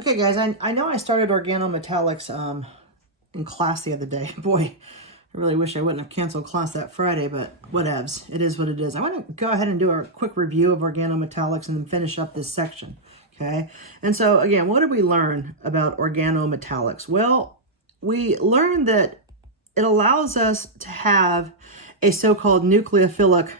Okay, guys, I know I started Organometallics in class the other day. Boy, I really wish I wouldn't have canceled class that Friday, but whatevs. It is what it is. I want to go ahead and do a quick review of Organometallics and then finish up this section, okay? And so, again, what did we learn about Organometallics? Well, we learned that it allows us to have a so-called nucleophilic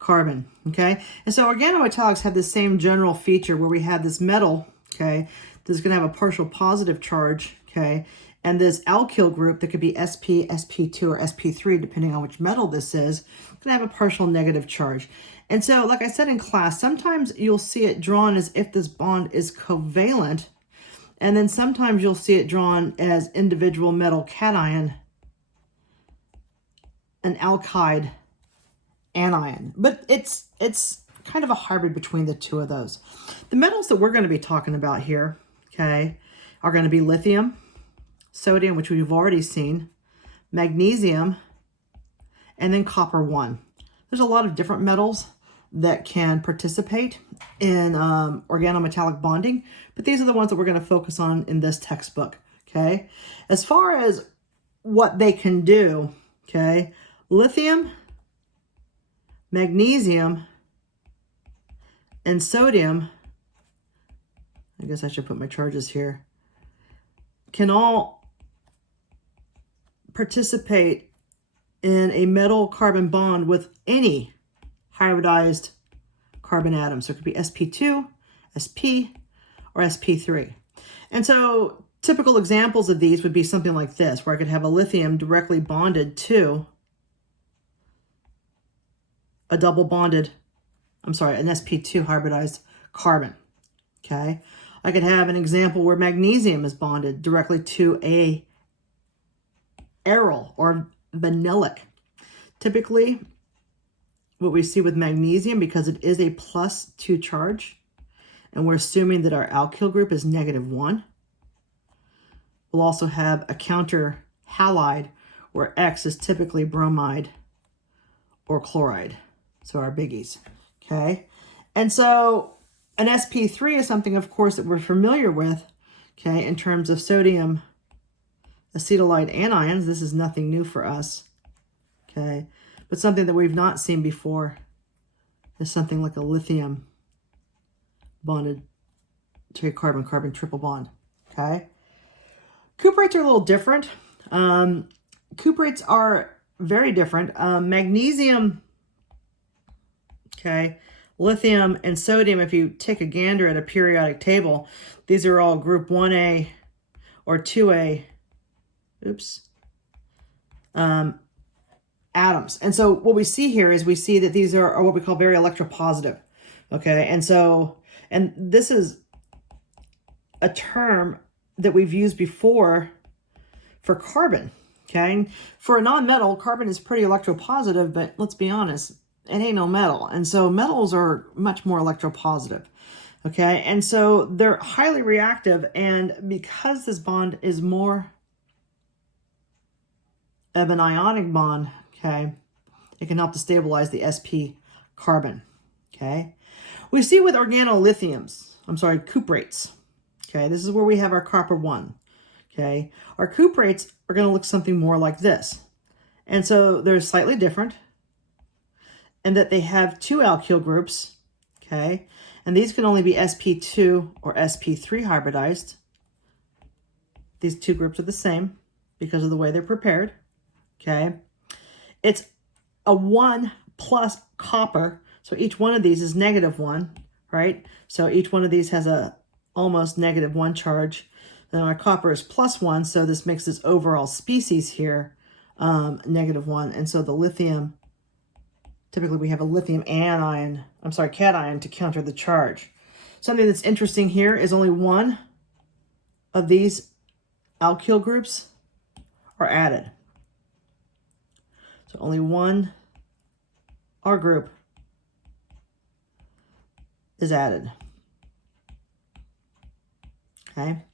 carbon, okay? And so organometallics have the same general feature where we have this metal, okay, that's going to have a partial positive charge, okay, and this alkyl group that could be sp, sp2, or sp3, depending on which metal this is, going to have a partial negative charge. And so, like I said in class, sometimes you'll see it drawn as if this bond is covalent, and then sometimes you'll see it drawn as individual metal cation, an alkyde anion, but it's kind of a hybrid between the two of those. The metals that we're going to be talking about here, okay, are going to be lithium, sodium, which we've already seen, magnesium, and then copper 1. There's a lot of different metals that can participate in organometallic bonding, but these are the ones that we're going to focus on in this textbook, okay? As far as what they can do, okay, lithium, magnesium, and sodium, I guess I should put my charges here, can all participate in a metal carbon bond with any hybridized carbon atom. So it could be sp2, sp, or sp3. And so typical examples of these would be something like this, where I could have a lithium directly bonded to a double bonded, an sp2 hybridized carbon, okay? I could have an example where magnesium is bonded directly to a aryl or vinylic. Typically, what we see with magnesium, because it is a +2 charge, and we're assuming that our alkyl group is -1, we'll also have a counter halide where X is typically bromide or chloride. So our biggies, okay? And so an sp3 is something, of course, that we're familiar with, okay, in terms of sodium acetylide anions. This is nothing new for us, okay? But something that we've not seen before is something like a lithium bonded to a carbon-carbon triple bond, okay? Cuprates are a little different. Cuprates are very different. Magnesium, okay, lithium, and sodium, if you take a gander at a periodic table, these are all group 1A or 2A, atoms. And so what we see here is we see that these are what we call very electropositive, okay? And so, and this is a term that we've used before for carbon, okay? For a non-metal, carbon is pretty electropositive, but let's be honest, it ain't no metal. And so metals are much more electropositive, okay? And so they're highly reactive, and because this bond is more of an ionic bond, okay, it can help to stabilize the sp carbon, okay? We see with cuprates, okay, this is where we have our copper 1, okay? Our cuprates are going to look something more like this. And so they're slightly different in that they have 2 alkyl groups, okay? And these can only be sp2 or sp3 hybridized. These 2 groups are the same because of the way they're prepared, okay? It's a 1 plus copper, so each one of these is -1, right? So each one of these has a almost -1 charge. Then our copper is +1, so this makes this overall species here -1. And so the lithium, typically we have a lithium cation to counter the charge. Something that's interesting here is only one of these alkyl groups are added. So only one R group is added, okay?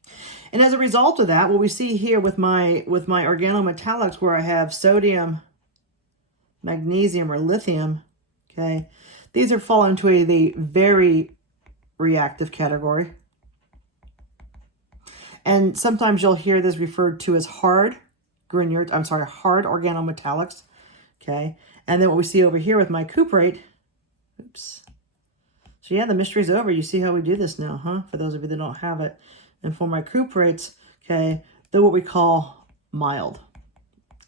And as a result of that, what we see here with my organometallics, where I have sodium, magnesium, or lithium, okay, these are fall into the very reactive category. And sometimes you'll hear this referred to as hard Grignards, hard organometallics, okay? And then what we see over here with my cuprate, oops. So yeah, the mystery's over. You see how we do this now, huh? For those of you that don't have it. And for my cuprates, okay, they're what we call mild,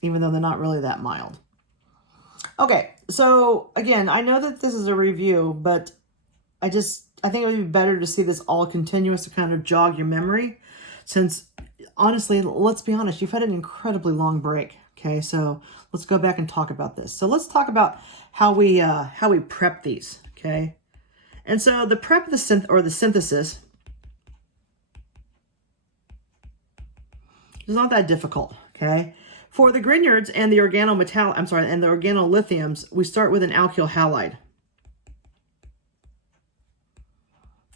even though they're not really that mild. Okay, so again, I know that this is a review, but I think it would be better to see this all continuous to kind of jog your memory, since honestly, let's be honest, you've had an incredibly long break. Okay, so let's go back and talk about this. So let's talk about how we prep these. Okay, and so the prep of the synthesis is not that difficult. Okay, for the Grignards and the and the organolithiums, we start with an alkyl halide.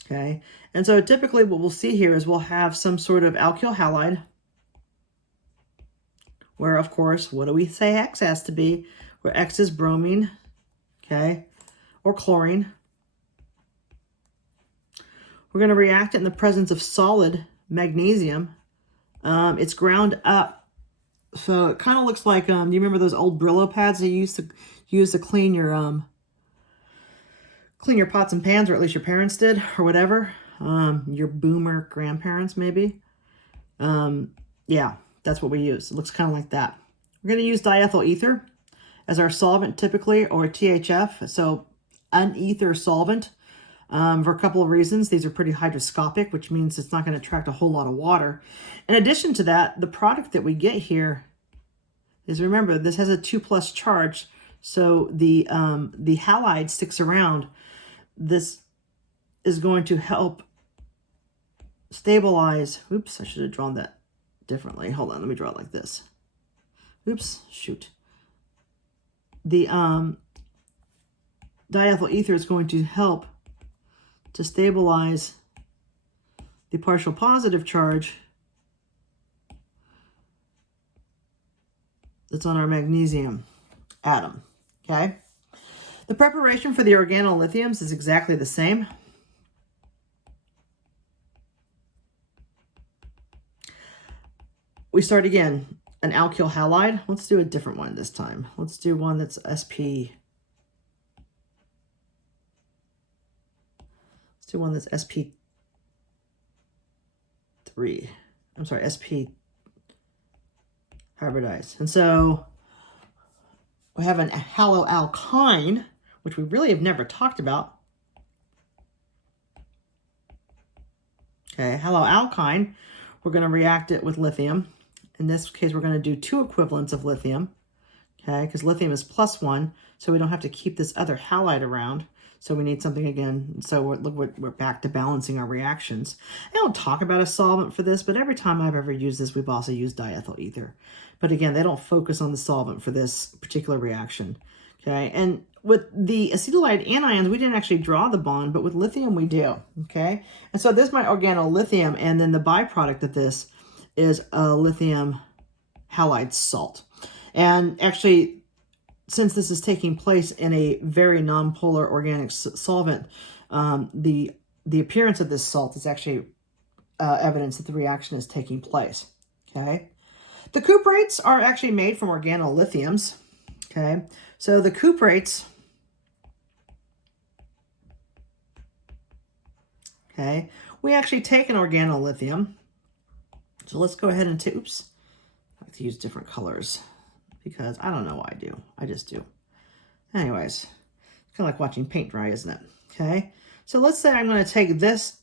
Okay, and so typically what we'll see here is we'll have some sort of alkyl halide, where of course, what do we say X has to be? Where X is bromine, okay, or chlorine. We're going to react it in the presence of solid magnesium. It's ground up, so it kind of looks like, do you remember those old Brillo pads that you used to clean your pots and pans, or at least your parents did, or whatever, your boomer grandparents maybe. Yeah, that's what we use. It looks kind of like that. We're going to use diethyl ether as our solvent typically, or THF, so unether solvent, for a couple of reasons. These are pretty hygroscopic, which means it's not going to attract a whole lot of water. In addition to that, the product that we get here is, remember, this has a 2+ charge, so the halide sticks around. This is going to help stabilize. Oops, I should have drawn that differently. Hold on, let me draw it like this. Oops, shoot. The diethyl ether is going to help to stabilize the partial positive charge that's on our magnesium atom, okay? The preparation for the organolithiums is exactly the same. We start again, an alkyl halide. Let's do a different one this time. Let's do one that's SP. Let's do one that's SP3. I'm sorry, SP hybridized. And so we have an haloalkyne, which we really have never talked about. Okay, haloalkyne, we're going to react it with lithium. In this case, we're going to do 2 equivalents of lithium, okay, because lithium is +1, so we don't have to keep this other halide around. So we need something again. So we're back to balancing our reactions. I don't talk about a solvent for this, but every time I've ever used this, we've also used diethyl ether. But again, they don't focus on the solvent for this particular reaction, okay? And with the acetylide anions, we didn't actually draw the bond, but with lithium we do, okay? And so this is my organolithium, and then the byproduct of this is a lithium halide salt. And actually, since this is taking place in a very nonpolar organic solvent, the appearance of this salt is actually evidence that the reaction is taking place, okay? The cuprates are actually made from organolithiums, okay? So the cuprates, okay, we actually take an organolithium. So let's go ahead and oops, I like to use different colors because I don't know why I do. I just do. Anyways, it's kind of like watching paint dry, isn't it? Okay, so let's say I'm going to take this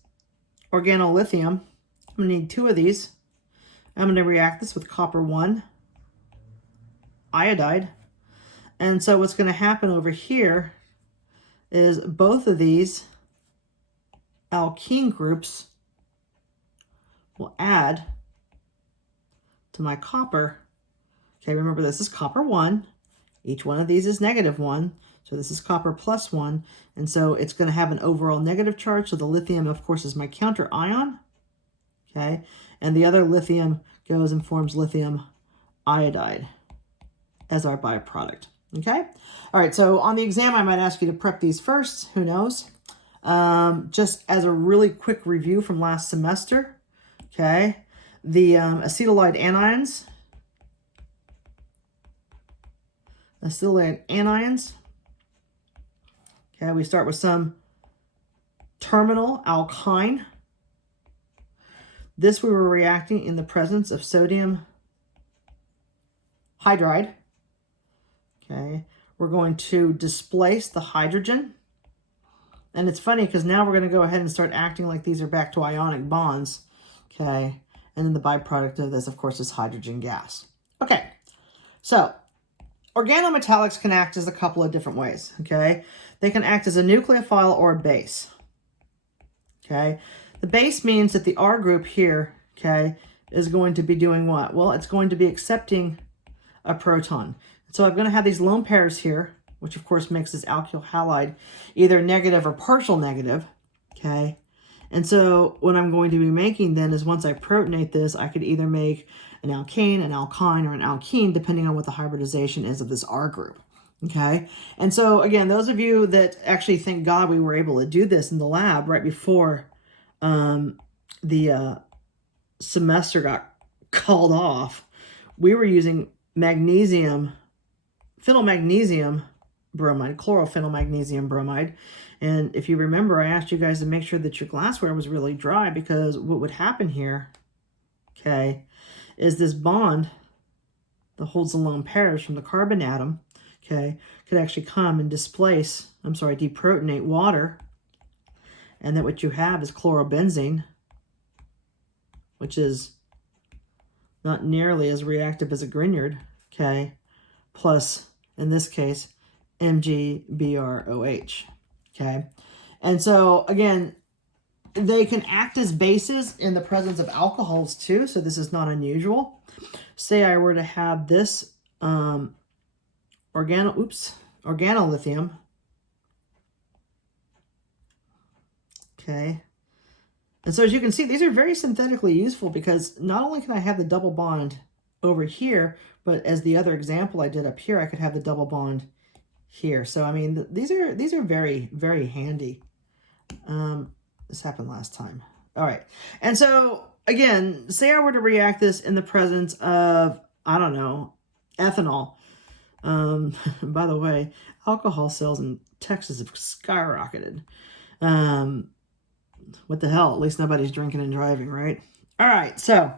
organolithium. I'm going to need 2 of these. I'm going to react this with copper-1 iodide. And so what's going to happen over here is both of these alkene groups will add to my copper. Okay, remember this is copper-1. Each one of these is -1. So this is copper +1. And so it's going to have an overall negative charge. So the lithium, of course, is my counter ion. Okay, and the other lithium goes and forms lithium iodide as our byproduct. Okay, all right, so on the exam, I might ask you to prep these first. Who knows? Just as a really quick review from last semester, okay, the acetylide anions. Okay, we start with some terminal alkyne. This we were reacting in the presence of sodium hydride. Okay, we're going to displace the hydrogen. And it's funny because now we're going to go ahead and start acting like these are back to ionic bonds. Okay, and then the byproduct of this, of course, is hydrogen gas. Okay, so organometallics can act as a couple of different ways. Okay, they can act as a nucleophile or a base. Okay, the base means that the R group here, okay, is going to be doing what? Well, it's going to be accepting a proton. So I'm going to have these lone pairs here, which of course makes this alkyl halide either negative or partial negative, okay? And so what I'm going to be making then is once I protonate this, I could either make an alkane, an alkyne, or an alkene, depending on what the hybridization is of this R group, okay? And so again, those of you that actually thank God we were able to do this in the lab right before the semester got called off, we were using magnesium, phenylmagnesium bromide, chlorophenylmagnesium bromide. And if you remember, I asked you guys to make sure that your glassware was really dry, because what would happen here, okay, is this bond that holds the lone pairs from the carbon atom, okay, could actually come and deprotonate water. And then what you have is chlorobenzene, which is not nearly as reactive as a Grignard, okay, plus, in this case, MgBrOH, okay? And so, again, they can act as bases in the presence of alcohols too, so this is not unusual. Say I were to have this organolithium, okay? And so as you can see, these are very synthetically useful, because not only can I have the double bond over here, but as the other example I did up here, I could have the double bond here. So I mean, these are very, very handy. This happened last time. All right. And so again, say I were to react this in the presence of, I don't know, ethanol. By the way, alcohol sales in Texas have skyrocketed. What the hell? At least nobody's drinking and driving, right? All right, so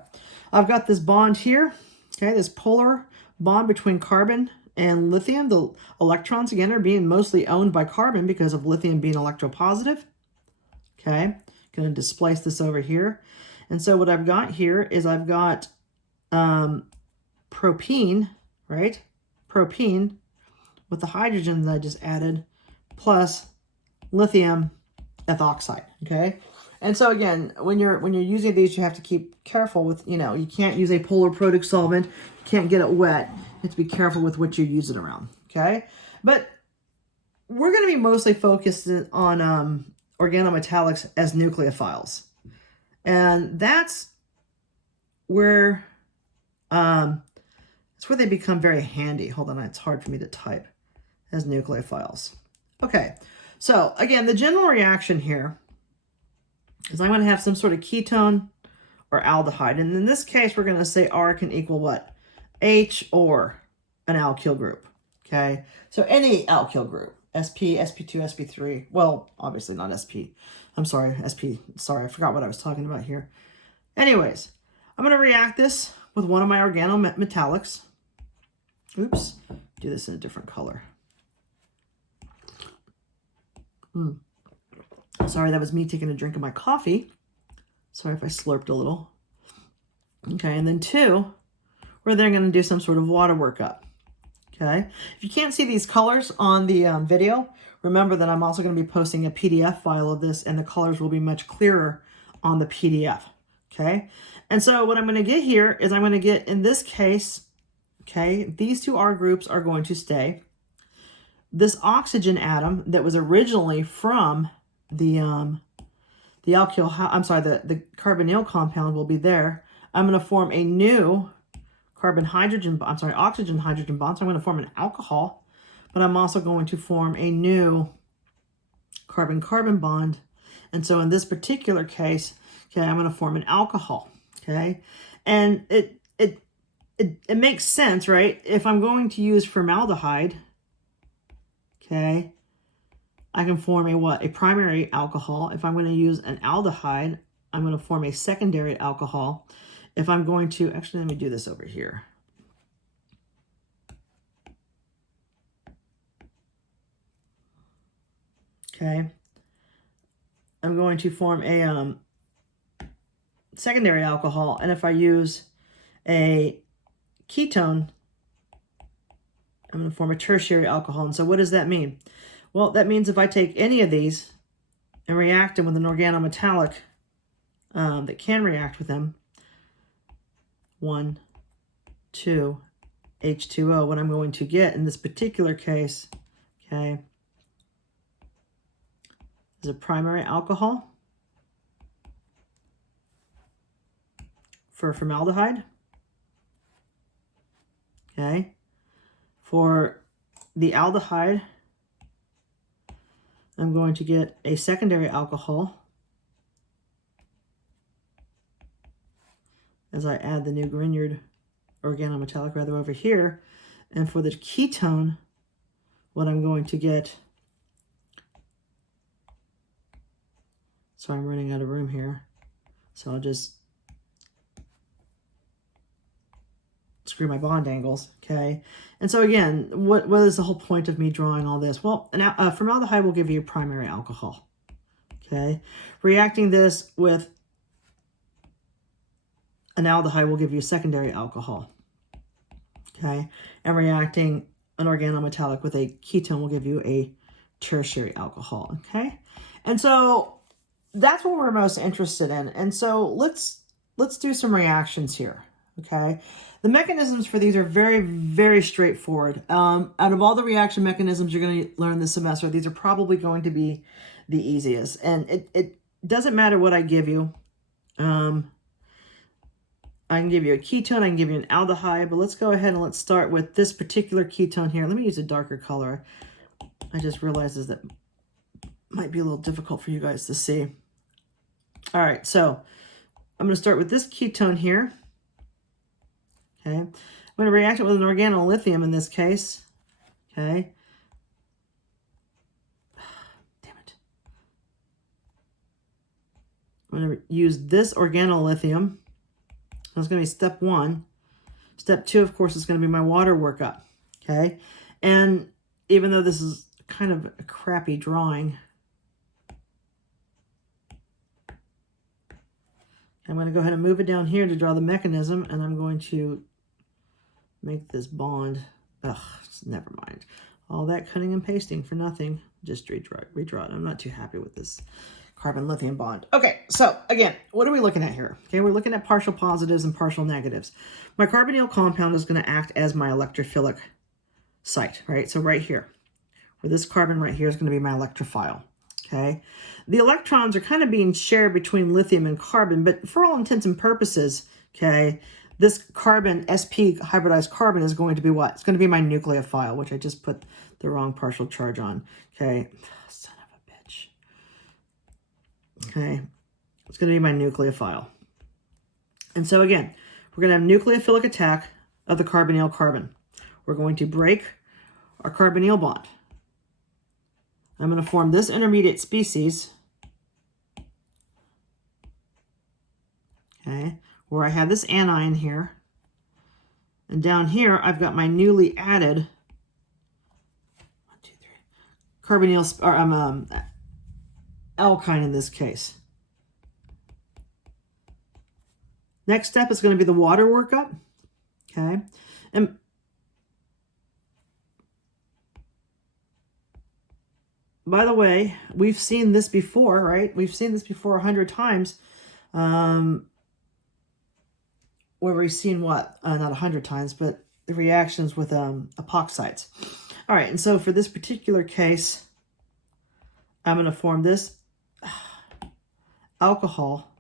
I've got this bond here, okay, this polar bond between carbon and lithium. The electrons, again, are being mostly owned by carbon because of lithium being electropositive. Okay, going to displace this over here. And so what I've got here is I've got propene, right? Propene with the hydrogen that I just added, plus lithium ethoxide, okay? And so again, when you're using these, you have to keep careful with, you can't use a polar protic solvent, you can't get it wet. You have to be careful with what you use it around, okay? But we're going to be mostly focused on organometallics as nucleophiles. And that's where they become very handy. Hold on, it's hard for me to type, as nucleophiles. Okay. So again, the general reaction here is I'm going to have some sort of ketone or aldehyde. And in this case, we're going to say R can equal what? H or an alkyl group. Okay. So any alkyl group, sp, sp2, sp3. Well, obviously not sp. I'm sorry, sp. Sorry, I forgot what I was talking about here. Anyways, I'm going to react this with one of my organometallics. Oops. Do this in a different color. Sorry, that was me taking a drink of my coffee. Sorry if I slurped a little. Okay, and then two, we're then going to do some sort of water workup. Okay, if you can't see these colors on the video, remember that I'm also going to be posting a PDF file of this, and the colors will be much clearer on the PDF. Okay, and so what I'm going to get here is I'm going to get, in this case, okay, these two R groups are going to stay. This oxygen atom that was originally from the carbonyl compound will be there. I'm going to form a new oxygen hydrogen bond. So I'm going to form an alcohol, but I'm also going to form a new carbon-carbon bond. And so in this particular case, okay, I'm going to form an alcohol. Okay, and it makes sense, right? If I'm going to use formaldehyde, okay, I can form a what? A primary alcohol. If I'm going to use an aldehyde, I'm going to form a secondary alcohol. If I'm going to, actually, let me do this over here. Okay, I'm going to form a secondary alcohol, and if I use a ketone, I'm going to form a tertiary alcohol. And so what does that mean? Well, that means if I take any of these and react them with an organometallic that can react with them, 1, 2, H2O, what I'm going to get in this particular case, okay, is a primary alcohol for formaldehyde. Okay. For the aldehyde, I'm going to get a secondary alcohol as I add the new Grignard organometallic rather over here. And for the ketone, what I'm going to get, so I'm running out of room here, so I'll just screw my bond angles, okay? And so again, what is the whole point of me drawing all this? Well, formaldehyde will give you a primary alcohol, okay? Reacting this with an aldehyde will give you a secondary alcohol, okay? And reacting an organometallic with a ketone will give you a tertiary alcohol, okay? And so that's what we're most interested in. And so let's do some reactions here, okay? The mechanisms for these are very, very straightforward. Out of all the reaction mechanisms you're going to learn this semester, these are probably going to be the easiest. And it doesn't matter what I give you. I can give you a ketone, I can give you an aldehyde, but let's go ahead and let's start with this particular ketone here. Let me use a darker color. I just realized that might be a little difficult for you guys to see. All right, so I'm going to start with this ketone here. Okay, I'm going to react it with an organolithium in this case. Okay. Damn it. I'm going to use this organolithium. That's going to be step 1. Step 2, of course, is going to be my water workup. Okay. And even though this is kind of a crappy drawing, I'm going to go ahead and move it down here to draw the mechanism, and I'm going to make this bond. Ugh, never mind. All that cutting and pasting for nothing. Just redraw it. I'm not too happy with this carbon-lithium bond. Okay, so again, what are we looking at here? Okay, we're looking at partial positives and partial negatives. My carbonyl compound is going to act as my electrophilic site, right? So right here, where this carbon right here is going to be my electrophile. Okay, the electrons are kind of being shared between lithium and carbon, but for all intents and purposes, okay, this carbon, sp hybridized carbon, is going to be what? It's going to be my nucleophile, which I just put the wrong partial charge on. Okay, son of a bitch. Okay, it's going to be my nucleophile. And so again, we're going to have nucleophilic attack of the carbonyl carbon. We're going to break our carbonyl bond. I'm going to form this intermediate species, okay, where I have this anion here. And down here, I've got my newly added 1, 2, 3, carbonyl, or alkyne in this case. Next step is going to be the water workup, okay? And by the way, we've seen this before, right? We've seen this before 100 times. Where we've seen what? Not 100 times, but the reactions with epoxides. All right, and so for this particular case, I'm going to form this alcohol,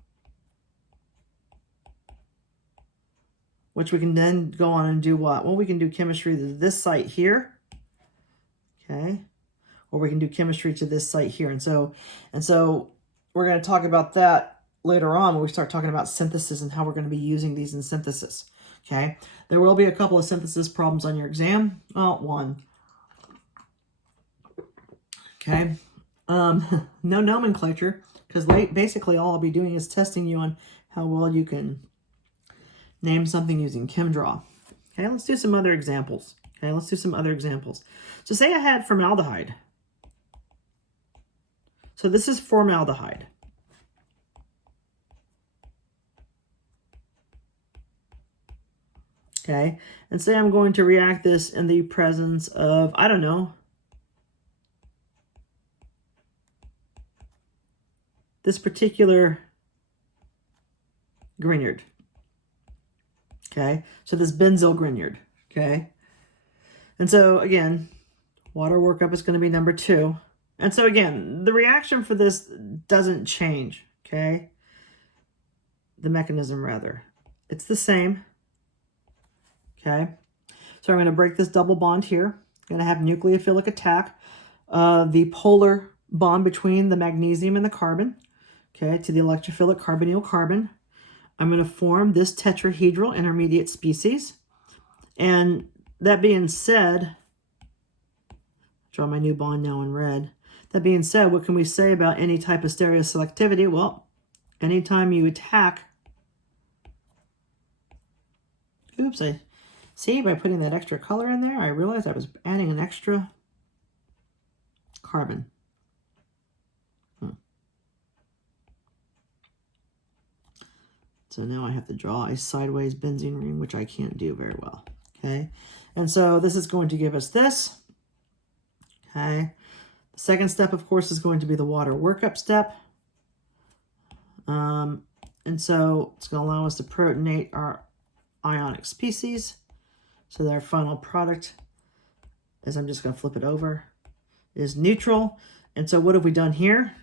which we can then go on and do what? Well, we can do chemistry to this site here, okay? Or we can do chemistry to this site here. And so we're going to talk about that later on when we start talking about synthesis and how we're going to be using these in synthesis. Okay, there will be a couple of synthesis problems on your exam. Well, one. Okay, no nomenclature, because basically all I'll be doing is testing you on how well you can name something using ChemDraw. Okay, let's do some other examples. Okay, let's do some other examples. So say I had formaldehyde. So this is formaldehyde. Okay, and say I'm going to react this in the presence of, I don't know, this particular Grignard. Okay, so this benzyl Grignard. Okay, and so again, water workup is going to be number 2. And so again, the reaction for this doesn't change. Okay, the mechanism rather, it's the same. Okay, so I'm going to break this double bond here. I'm going to have nucleophilic attack, the polar bond between the magnesium and the carbon, okay, to the electrophilic carbonyl carbon. I'm going to form this tetrahedral intermediate species. And that being said, draw my new bond now in red. That being said, what can we say about any type of stereoselectivity? Well, anytime you attack, oops, I see by putting that extra color in there, I realized I was adding an extra carbon. So now I have to draw a sideways benzene ring, which I can't do very well. Okay, and so this is going to give us this. Okay, the second step, of course, is going to be the water workup step. And so it's going to allow us to protonate our ionic species. So their final product, as I'm just going to flip it over, is neutral. And so what have we done here?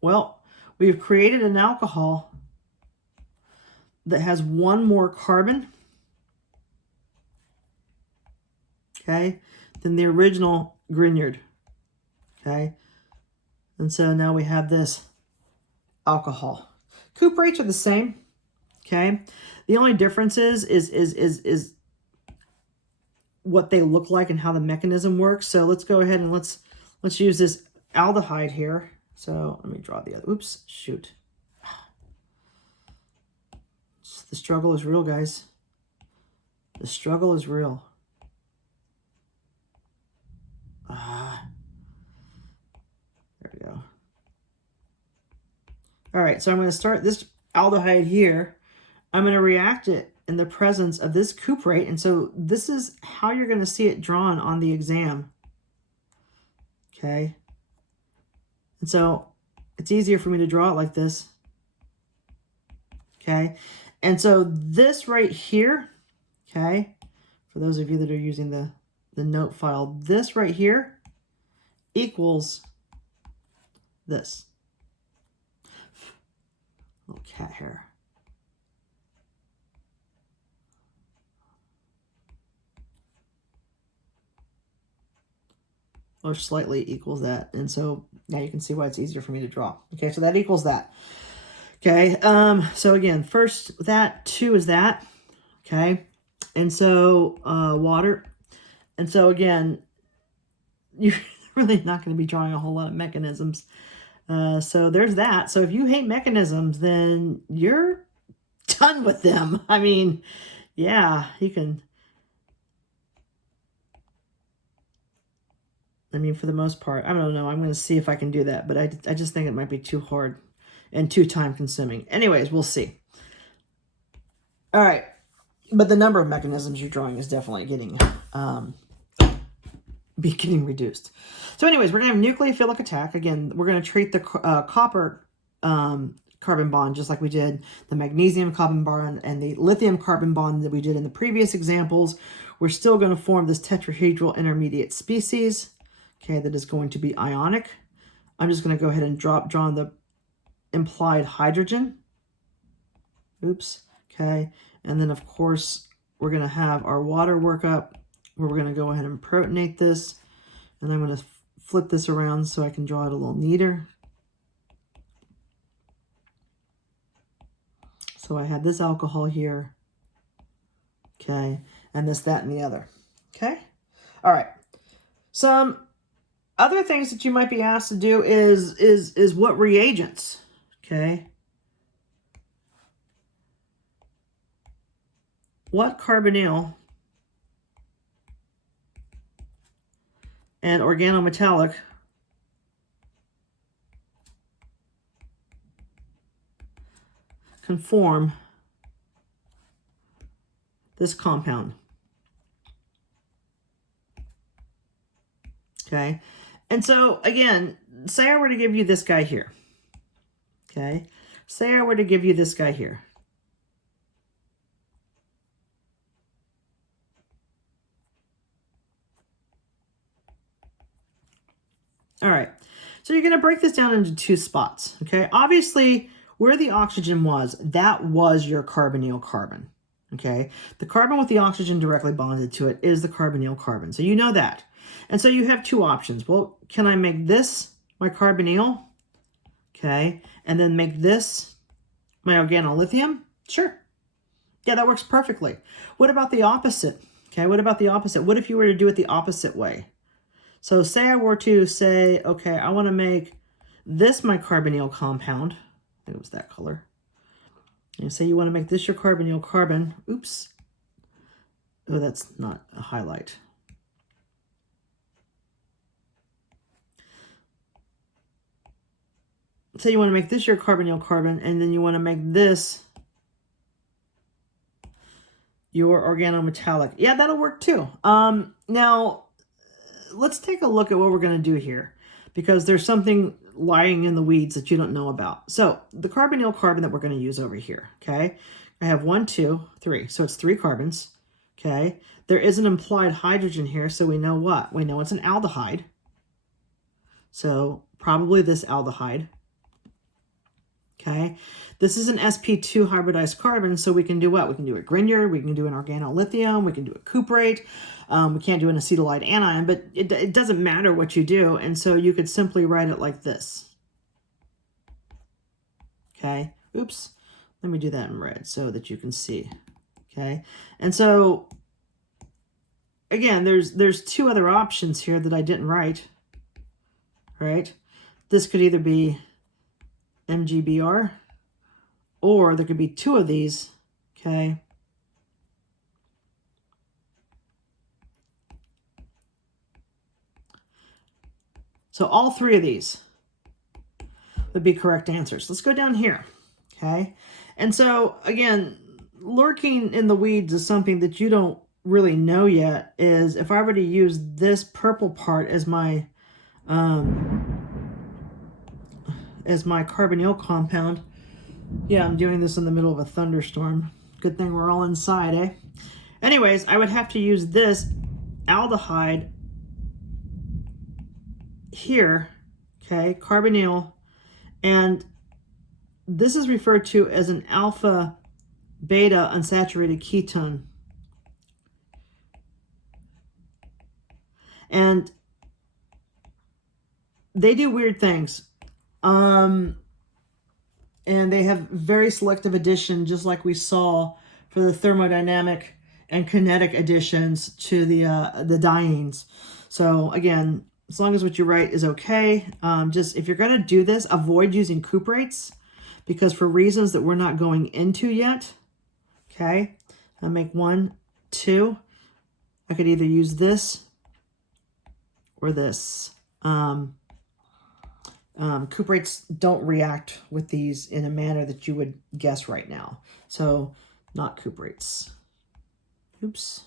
Well, we've created an alcohol that has one more carbon, okay, than the original Grignard, okay? And so now we have this alcohol. Cuprates are the same, okay? The only difference is what they look like and how the mechanism works. So let's go ahead and let's use this aldehyde here. So let me draw the other, oops, shoot. The struggle is real, guys. The struggle is real. There we go. All right, so I'm going to start this aldehyde here. I'm going to react it in the presence of this cuprate. And so this is how you're going to see it drawn on the exam. Okay. And so it's easier for me to draw it like this. Okay. And so this right here, okay, for those of you that are using the note file, this right here equals this. Little cat hair. Or slightly equals that. And so now you can see why it's easier for me to draw. Okay, so that equals that. Okay, so again, first that, 2 is that. Okay, and so water. And so again, you're really not going to be drawing a whole lot of mechanisms. So there's that. So if you hate mechanisms, then you're done with them. I mean, yeah, you can. I mean, for the most part, I don't know. I'm going to see if I can do that, but I just think it might be too hard and too time consuming. Anyways, we'll see. All right. But the number of mechanisms you're drawing is definitely getting reduced. So anyways, we're going to have nucleophilic attack. Again, we're going to treat the copper carbon bond just like we did the magnesium carbon bond and the lithium carbon bond that we did in the previous examples. We're still going to form this tetrahedral intermediate species, okay, that is going to be ionic. I'm just going to go ahead and draw the implied hydrogen. Oops. Okay. And then, of course, we're going to have our water workup where we're going to go ahead and protonate this. And I'm going to flip this around so I can draw it a little neater. So I have this alcohol here, okay, and this, that, and the other, okay? All right. Some other things that you might be asked to do is what reagents, okay? What carbonyl and organometallic can form this compound. Okay, and so again, say I were to give you this guy here. Okay, say I were to give you this guy here. All right, so you're going to break this down into two spots. Okay, obviously, where the oxygen was, that was your carbonyl carbon. Okay, the carbon with the oxygen directly bonded to it is the carbonyl carbon. So you know that. And so you have two options. Well, can I make this my carbonyl? Okay, and then make this my organolithium? Sure. Yeah, that works perfectly. What about the opposite? Okay, what about the opposite? What if you were to do it the opposite way? So say I were to say, okay, I want to make this my carbonyl compound. I think it was that color. And say you want to make this your carbonyl carbon. Oops. Oh, that's not a highlight. Say you want to make this your carbonyl carbon, and then you want to make this your organometallic. Yeah, that'll work too. Now, let's take a look at what we're going to do here, because there's something lying in the weeds that you don't know about. So the carbonyl carbon that we're going to use over here, okay? I have 1, 2, 3. So it's 3 carbons, okay? There is an implied hydrogen here, so we know what? We know it's an aldehyde. So probably this aldehyde. Okay, this is an sp2 hybridized carbon, so we can do what? We can do a Grignard, we can do an organolithium, we can do a cuprate. We can't do an acetylide anion, but it doesn't matter what you do, and so you could simply write it like this. Okay, oops, let me do that in red so that you can see. Okay, and so again, there's two other options here that I didn't write. Right, this could either be MGBR, or there could be two of these, okay? So all three of these would be correct answers. Let's go down here, okay? And so, again, lurking in the weeds is something that you don't really know yet, is if I were to use this purple part as my carbonyl compound. Yeah, I'm doing this in the middle of a thunderstorm. Good thing we're all inside, eh? Anyways, I would have to use this aldehyde here, okay, carbonyl, and this is referred to as an alpha beta unsaturated ketone. And they do weird things. And they have very selective addition, just like we saw for the thermodynamic and kinetic additions to the dienes. So again, as long as what you write is okay, just if you're going to do this, avoid using cuprates, because for reasons that we're not going into yet, okay, I'll make 1, 2. I could either use this or this. Cuprates don't react with these in a manner that you would guess right now. So, not cuprates. Oops.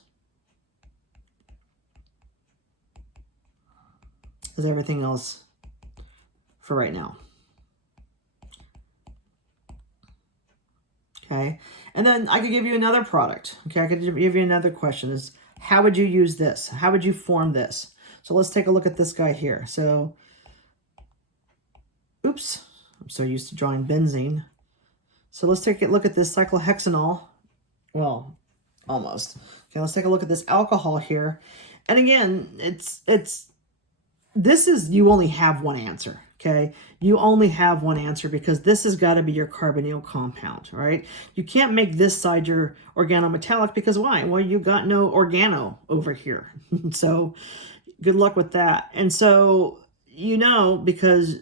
As everything else for right now. Okay. And then I could give you another product. Okay. I could give you another question is, how would you use this? How would you form this? So let's take a look at this guy here. So, oops, I'm so used to drawing benzene. So let's take a look at this cyclohexanol. Well, almost. Okay, let's take a look at this alcohol here. And again, this is, you only have one answer. okay, you only have one answer because this has got to be your carbonyl compound, all right? You can't make this side your organometallic because why? Well, you got no organo over here. So good luck with that. And so, you know, because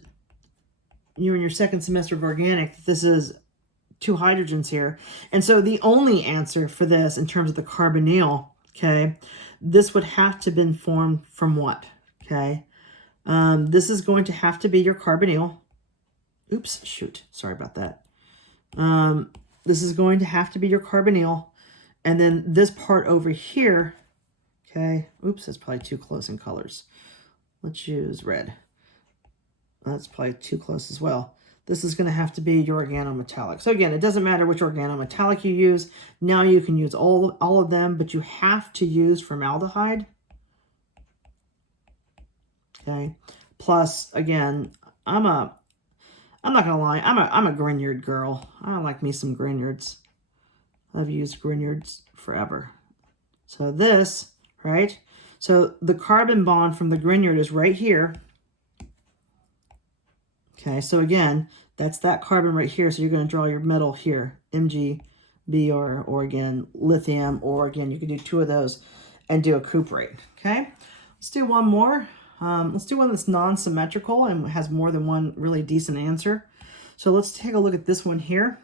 you're in your second semester of organic, this is 2 hydrogens here. And so the only answer for this in terms of the carbonyl, okay, this would have to have been formed from what, okay? This is going to have to be your carbonyl. Oops, shoot, sorry about that. This is going to have to be your carbonyl. And then this part over here, okay, oops, that's probably too close in colors. Let's use red. That's probably too close as well. This is going to have to be your organometallic. So again, it doesn't matter which organometallic you use. Now you can use all of them, but you have to use formaldehyde. Okay. Plus, again, I'm not gonna lie, I'm a Grignard girl. I like me some Grignards. I've used Grignards forever. So this, right? So the carbon bond from the Grignard is right here. Okay, so again, that's that carbon right here. So you're going to draw your metal here, MgB or again, lithium, or again, you can do 2 of those and do a cuprate. Okay, let's do one more. Let's do one that's non-symmetrical and has more than one really decent answer. So let's take a look at this one here.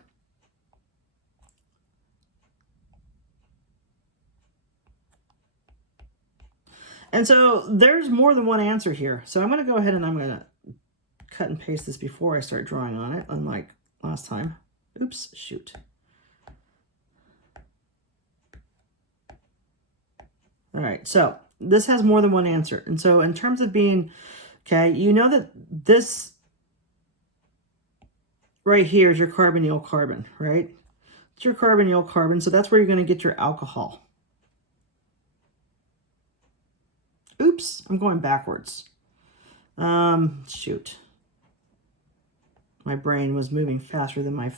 And so there's more than one answer here. So I'm going to go ahead and I'm going to cut and paste this before I start drawing on it, unlike last time. Oops, shoot. All right, so this has more than one answer. And so in terms of being, okay, you know that this right here is your carbonyl carbon, right? It's your carbonyl carbon, so that's where you're going to get your alcohol. Oops, I'm going backwards. Shoot. My brain was moving faster than my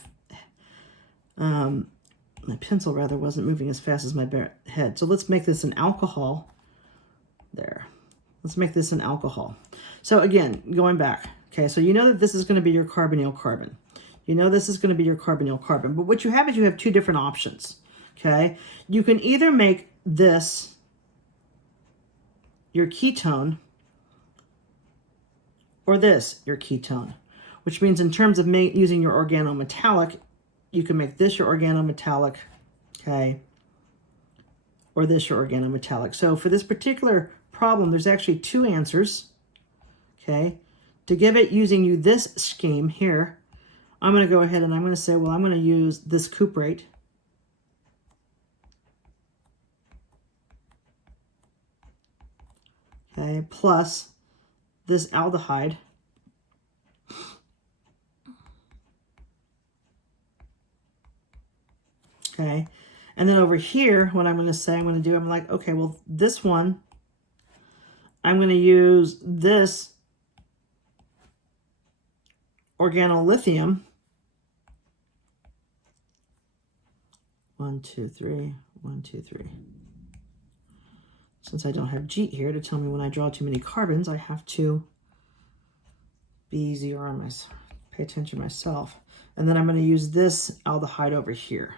pencil rather wasn't moving as fast as my head. So let's make this an alcohol. There. Let's make this an alcohol. So again, going back. Okay, so you know that this is going to be your carbonyl carbon. You know this is going to be your carbonyl carbon. But what you have is you have 2 different options. Okay, you can either make this your ketone or this your ketone. Which means in terms of using your organometallic, you can make this your organometallic, okay, or this your organometallic. So for this particular problem, there's actually 2 answers, okay. To give it using this scheme here, I'm going to go ahead and I'm going to say, well, I'm going to use this cuprate. Okay, plus this aldehyde. Okay, and then over here, what I'm going to say, I'm like, okay, well, this one, I'm going to use this organolithium. 1, 2, 3, 1, 2, 3. Since I don't have Jeet here to tell me when I draw too many carbons, I have to be easier on myself, pay attention myself. And then I'm going to use this aldehyde over here.